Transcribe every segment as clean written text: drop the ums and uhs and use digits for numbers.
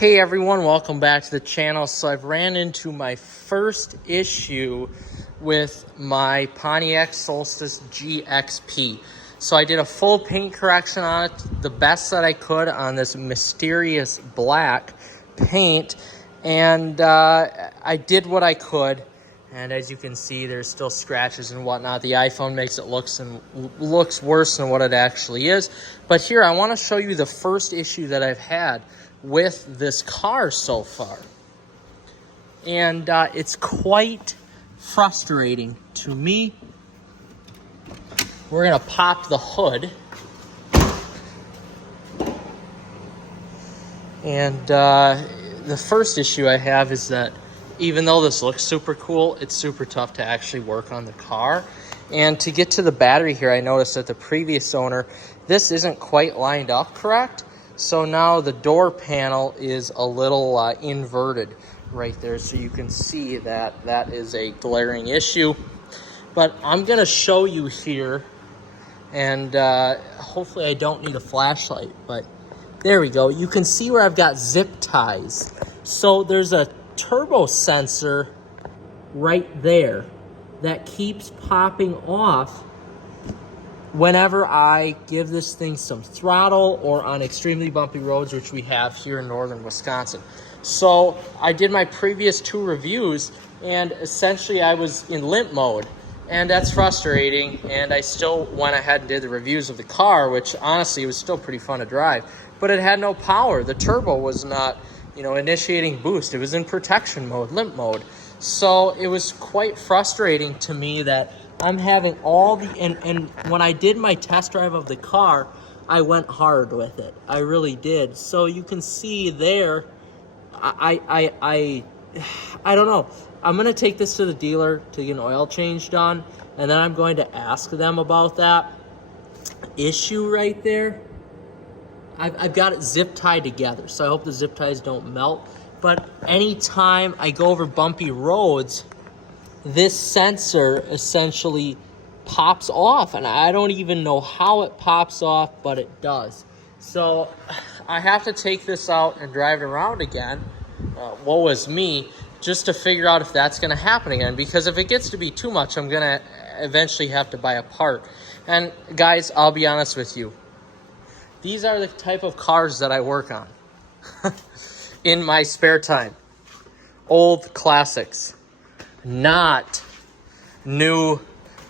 Hey everyone, welcome back to the channel. So I've ran into my first issue with my Pontiac Solstice GXP. So I did a full paint correction on it, the best that I could on this mysterious black paint, and I did what I could. And as you can see, there's still scratches and whatnot. The iPhone makes it looks worse than what it actually is. But here, I want to show you the first issue that I've had with this car so far. And it's quite frustrating to me. We're going to pop the hood. And the first issue I have is that even though this looks super cool, it's super tough to actually work on the car. And to get to the battery here, I noticed that the previous owner, this isn't quite lined up correct. So now the door panel is a little inverted right there. So you can see that that is a glaring issue. But I'm going to show you here, and hopefully I don't need a flashlight, but there we go. You can see where I've got zip ties. So there's a turbo sensor right there that keeps popping off whenever I give this thing some throttle or on extremely bumpy roads, which we have here in northern Wisconsin. So I did my previous two reviews, and essentially I was in limp mode, and that's frustrating. And I still went ahead and did the reviews of the car, which honestly was still pretty fun to drive, but it had no power. The turbo was not, initiating boost. It was in protection mode, limp mode. So it was quite frustrating to me that I'm having all the, and when I did my test drive of the car, I went hard with it. I really did. So you can see there, I don't know. I'm going to take this to the dealer to get an oil change done, and then I'm going to ask them about that issue right there. I've got it zip tied together, so I hope the zip ties don't melt. But anytime I go over bumpy roads, this sensor essentially pops off, and I don't even know how it pops off, but it does. So I have to take this out and drive it around again, woe is me, just to figure out if that's going to happen again. Because if it gets to be too much, I'm going to eventually have to buy a part. And guys, I'll be honest with you. These are the type of cars that I work on in my spare time. Old classics. Not new,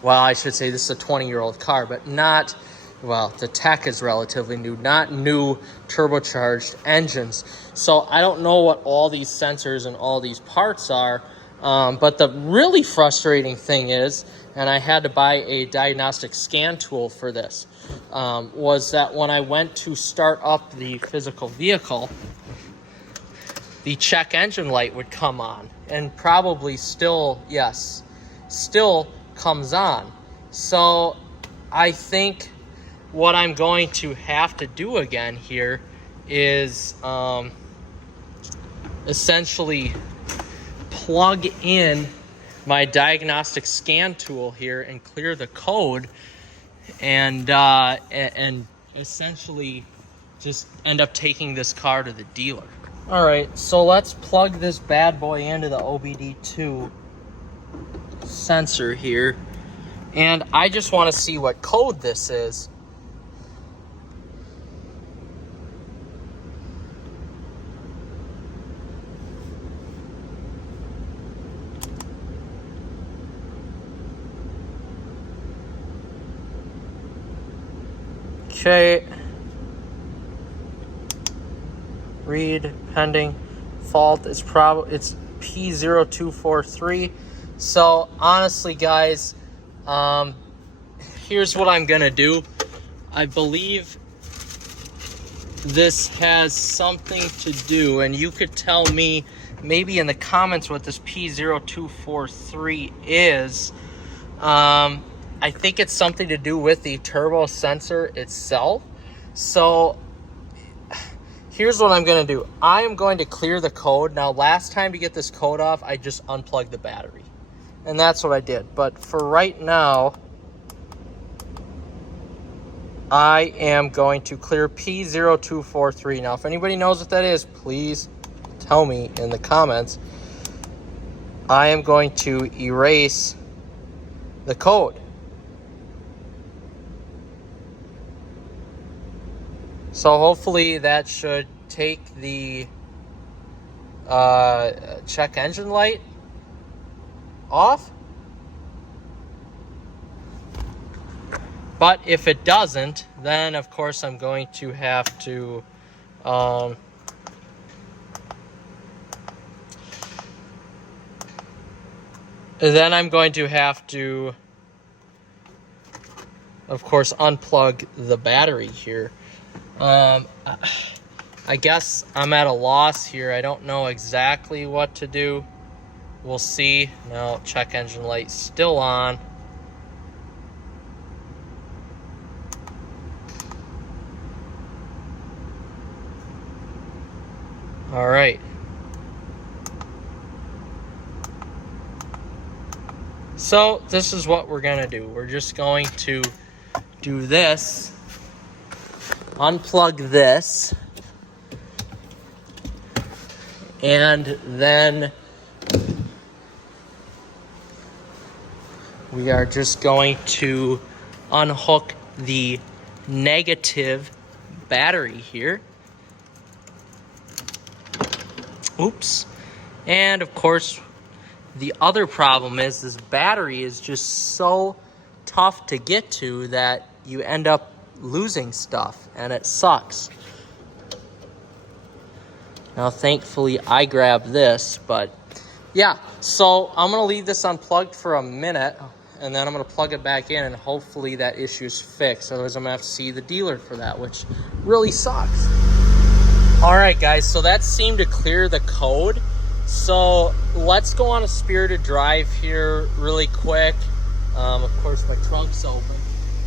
well, I should say this is a 20-year-old car, but not, well, the tech is relatively new, not new turbocharged engines. So I don't know what all these sensors and all these parts are, but the really frustrating thing is, and I had to buy a diagnostic scan tool for this, was that when I went to start up the physical vehicle, the check engine light would come on, and probably still comes on. So I think what I'm going to have to do again here is essentially plug in my diagnostic scan tool here and clear the code, and essentially just end up taking this car to the dealer. All right, so let's plug this bad boy into the OBD2 sensor here, and I just want to see what code this is. Okay. Read pending fault is it's P0243. So honestly, guys, here's what I'm gonna do. I believe this has something to do, and you could tell me maybe in the comments what this P0243 is. I think it's something to do with the turbo sensor itself. So here's what I'm going to do. I am going to clear the code. Now, last time to get this code off, I just unplugged the battery. And that's what I did. But for right now, I am going to clear P0243. Now, if anybody knows what that is, please tell me in the comments, I am going to erase the code. So hopefully that should take the check engine light off. But if it doesn't, then of course I'm going to have to of course unplug the battery here. I guess I'm at a loss here. I don't know exactly what to do. We'll see. Now check engine light still on. All right. So this is what we're gonna do. We're just going to do this, unplug this, and then we are just going to unhook the negative battery here. Oops. And of course, the other problem is this battery is just so tough to get to that you end up losing stuff, and it sucks. Now, thankfully, I grabbed this, but yeah. So I'm going to leave this unplugged for a minute, and then I'm going to plug it back in, and hopefully that issue's fixed. Otherwise, I'm going to have to see the dealer for that, which really sucks. All right, guys, so that seemed to clear the code. So let's go on a spirited drive here really quick. Of course, my trunk's open.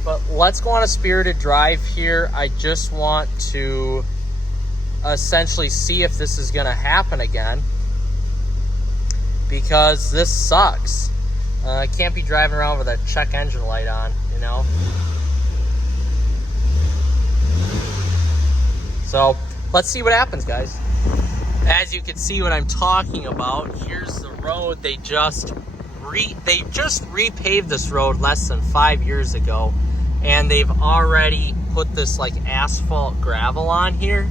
But let's go on a spirited drive here. I just want to essentially see if this is going to happen again, because this sucks. I can't be driving around with a check engine light on, you know? So let's see what happens, guys. As you can see what I'm talking about, here's the road. They just repaved this road less than 5 years ago, and they've already put this like asphalt gravel on here.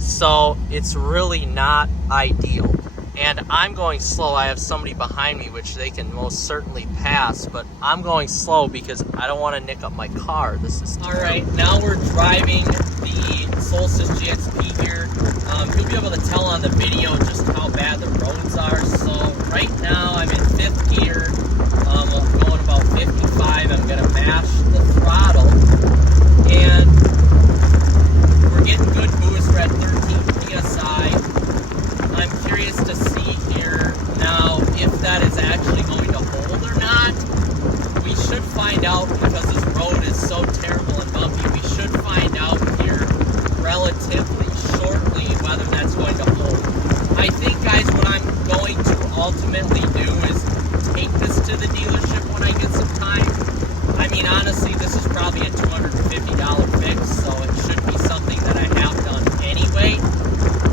So it's really not ideal. And I'm going slow. I have somebody behind me, which they can most certainly pass, but I'm going slow because I don't want to nick up my car. This is terrible. All right, now we're driving the Solstice GXP here. You'll be able to tell on the video just how bad the roads are. So right now I'm in 5th gear. I'm going about 55. I'm going to mash the throttle, and we're getting good boost. We're at 13 PSI. I'm curious to see here now if that is actually going to hold or not. We should find out, because this road is so terrible and bumpy. We should find out here relatively shortly whether that's going to hold. I think, guys, what I'm going to ultimately do is take this to the dealership when I get some time. I mean, honestly, this is probably a $250 fix, so it should be something that I have done anyway.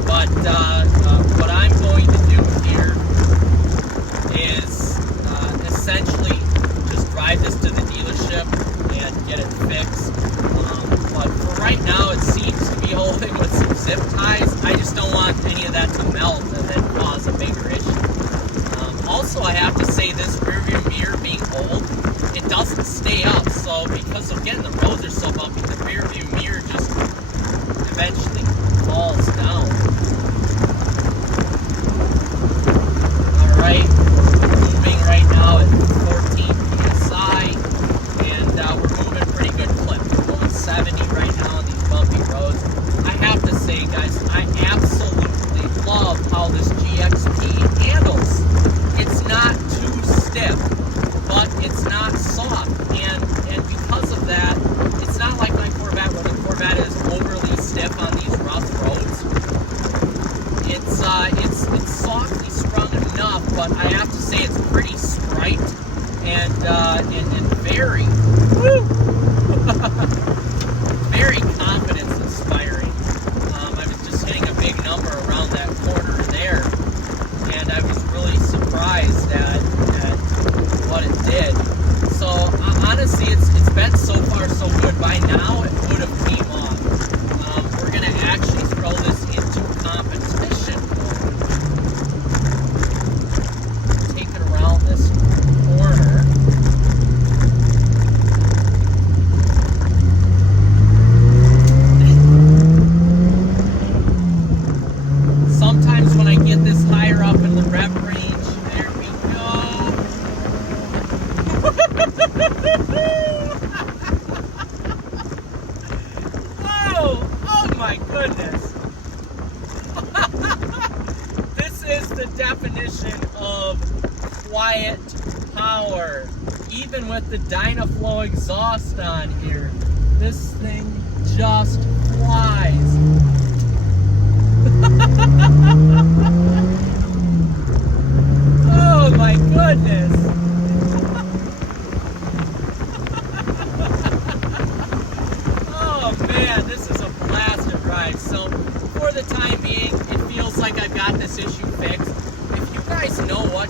But what I'm going to do here is essentially just drive this to the dealership and get it fixed. But for right now, it seems to be holding with some zip ties. I just don't want any of that to melt and then cause a bigger issue. Also, definition of quiet power. Even with the Dynaflow exhaust on here, this thing just flies. Oh my goodness. Oh man, this is a blast to ride. So for the time being, it feels like I've got this issue fixed. If you guys know what